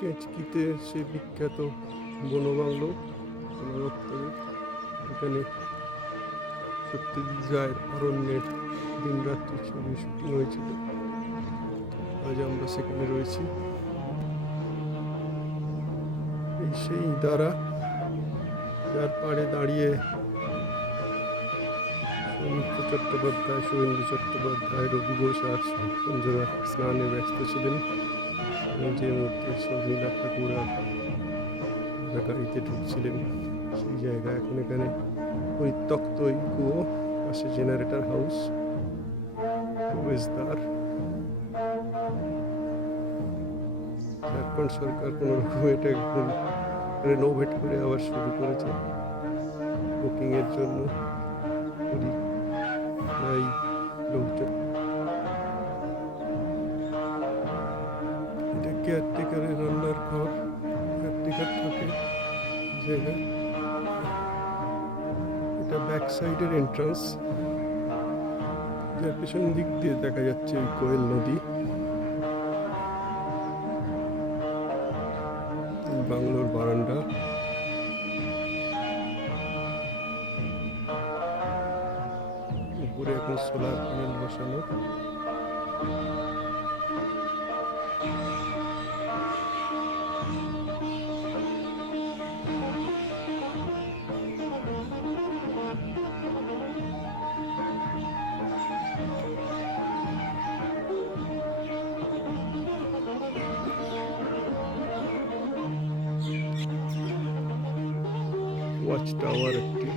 কেঁচকিতে সে বিখ্যাত বনবাংলো এখানে সত্যজিৎ রায়ের অরণ্যের দিনরাত্রি ছবি শুটিং হয়েছিল। আজ আমরা সেখানে রয়েছি। এই সেই দ্বারা যার পাড়ে দাঁড়িয়ে সৌমিত্র চট্টোপাধ্যায়, শুভেন্দু চট্টোপাধ্যায়, রবি ঘোষ আর সঞ্জনা স্নানে ব্যস্ত ছিলেন। যে মধ্যে শর্মিলা ঠাকুর আর গাড়িতে ঢুকছিলেন সেই জায়গা এখন এখানে পরিত্যক্ত ওই কুয়ো, পাশে জেনারেটর হাউস, প্রবেশদ্বার। ঝাড়খণ্ড সরকার কোনো রকম এটা একদম রেনোভেট করে আবার শুরু করেছে বুকিংয়ের জন্য। এই লোকজন, এটা কেয়ারটেকারের রান্নার ঘর, কেয়ারটেকার থাকে জায়গায়। এটা ব্যাক সাইডের এন্ট্রান্স, যার পেছন দিক দিয়ে দেখা যাচ্ছে ওই কোয়েল নদী। বাংলোর বারান্দা, উপরে এখন সোলার প্যানেল বসানো। ওয়াচ টাওয়ার একটি।